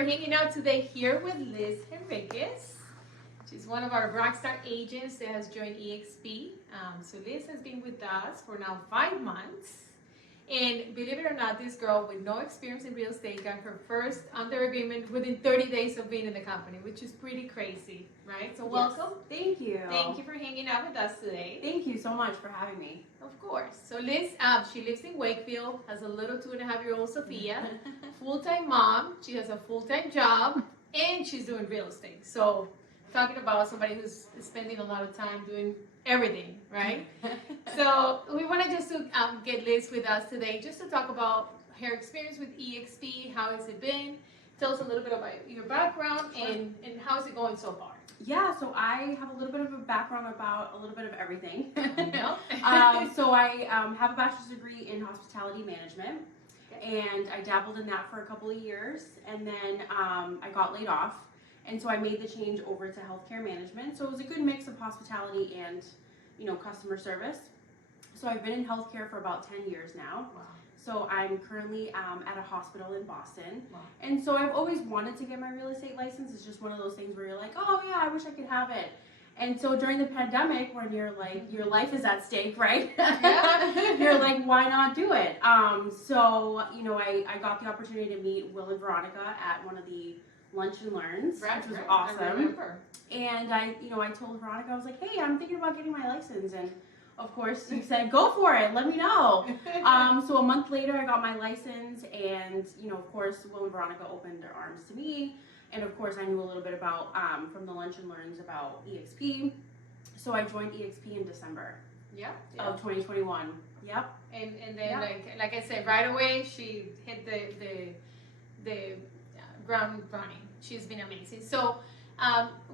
we're hanging out today here with Liz Henriquez. She's one of our rockstar agents that has joined EXP. So Liz has been with us for now 5 months. And believe it or not, this girl with no experience in real estate got her first under agreement within 30 days of being in the company, which is pretty crazy, right? So welcome. Thank you. Thank you for hanging out with us today. Thank you so much for having me. Of course. So Liz, she lives in Wakefield, has a little 2.5-year-old Sophia, full-time mom. She has a full-time job, and she's doing real estate. So talking about somebody who's spending a lot of time doing everything, right? So we wanted just to get Liz with us today just to talk about her experience with EXP. How has it been? Tell us a little bit about your background and how's it going so far? Yeah, so I have a little bit of a background about a little bit of everything. So I have a bachelor's degree in hospitality management, and I dabbled in that for a couple of years, and then I got laid off. And so I made the change over to healthcare management. So it was a good mix of hospitality and, customer service. So I've been in healthcare for about 10 years now. Wow. So I'm currently at a hospital in Boston. Wow. And so I've always wanted to get my real estate license. It's just one of those things where you're like, oh yeah, I wish I could have it. And so during the pandemic, when you're like, your life is at stake, right? Yeah. You're like, why not do it? So I got the opportunity to meet Will and Veronica at one of the Lunch and Learns, which was awesome. I remember. And I told Veronica, I was like, hey, I'm thinking about getting my license. And of course, she said, go for it, let me know. So a month later, I got my license, and of course, Will and Veronica opened their arms to me. And of course, I knew a little bit about, from the Lunch and Learns, about EXP. So I joined EXP in December of 2021. Yep. And then, like I said, right away, she hit the ground running. She's been amazing. So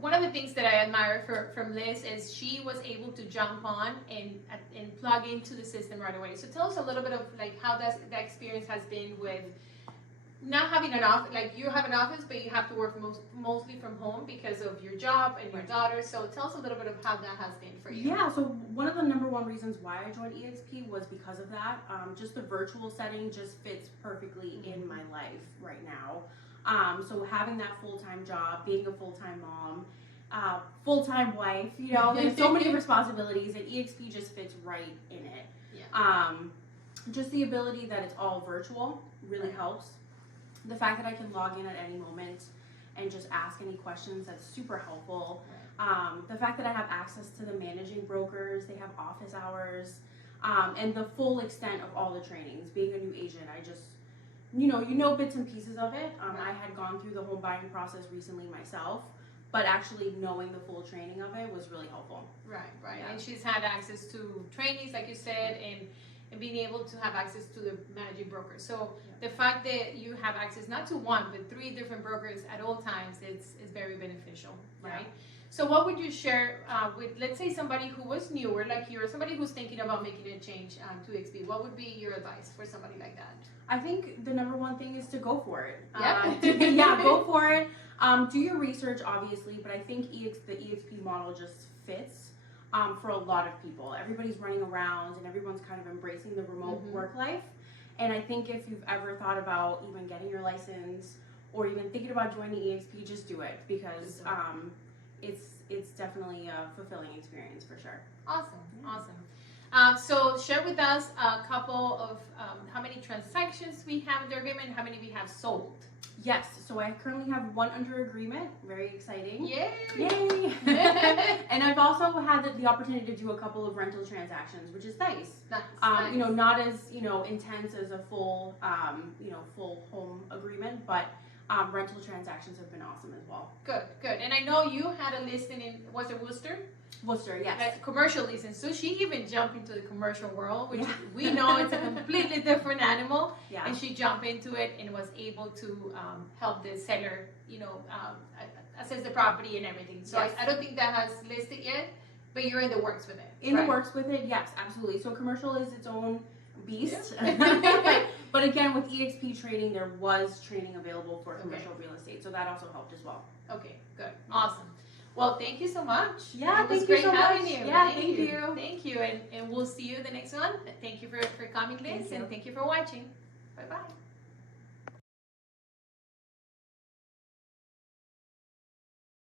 one of the things that I admire from Liz is she was able to jump on and plug into the system right away. So tell us a little bit of like how that experience has been with not having an office. Like you have an office, but you have to work mostly from home because of your job and your daughter. So tell us a little bit of how that has been for you. Yeah, so one of the number one reasons why I joined EXP was because of that. Just the virtual setting just fits perfectly in my life right now. So having that full-time job, being a full-time mom, full-time wife, there's so many responsibilities, and EXP just fits right in it. Yeah. Just the ability that it's all virtual really helps. The fact that I can log in at any moment and just ask any questions, that's super helpful. The fact that I have access to the managing brokers, they have office hours, and the full extent of all the trainings. Being a new agent, I just you know bits and pieces of it. I had gone through the home buying process recently myself, but actually knowing the full training of it was really helpful. Right. Yeah. And she's had access to trainings, like you said, and being able to have access to the managing brokers. So the fact that you have access not to one, but 3 different brokers at all times, is very beneficial, right? Yeah. So what would you share with, let's say, somebody who was newer, like you, or somebody who's thinking about making a change to EXP? What would be your advice for somebody like that? I think the number one thing is to go for it. Yeah, go for it. Do your research, obviously, but I think the EXP model just fits for a lot of people. Everybody's running around and everyone's kind of embracing the remote work life. And I think if you've ever thought about even getting your license or even thinking about joining EXP, just do it, because it's definitely a fulfilling experience for sure. Awesome. So share with us a couple of how many transactions we have in the agreement, how many we have sold. Yes, so I currently have 1 under agreement. Very exciting. Yay! And I've also had the opportunity to do a couple of rental transactions, which is nice. Nice. Not as intense as a full full home agreement, but rental transactions have been awesome as well. Good. And I know you had a listing in, was it Worcester? Worcester, yes. Commercial listing. So she even jumped into the commercial world, which we know it's a completely different animal. Yeah. And she jumped into it and was able to help the seller, assess the property and everything. So yes. I don't think that has listed yet, but you're in the works with it. The works with it, yes, absolutely. So commercial is its own beast. Yeah. But again, with EXP training, there was training available for commercial real estate. So that also helped as well. Okay, good. Awesome. Well, thank you so much. Yeah, it was thank great you so having much. you. Yeah, thank you. Thank you. And we'll see you the next one. Thank you for coming, Liz, and thank you for watching. Bye-bye.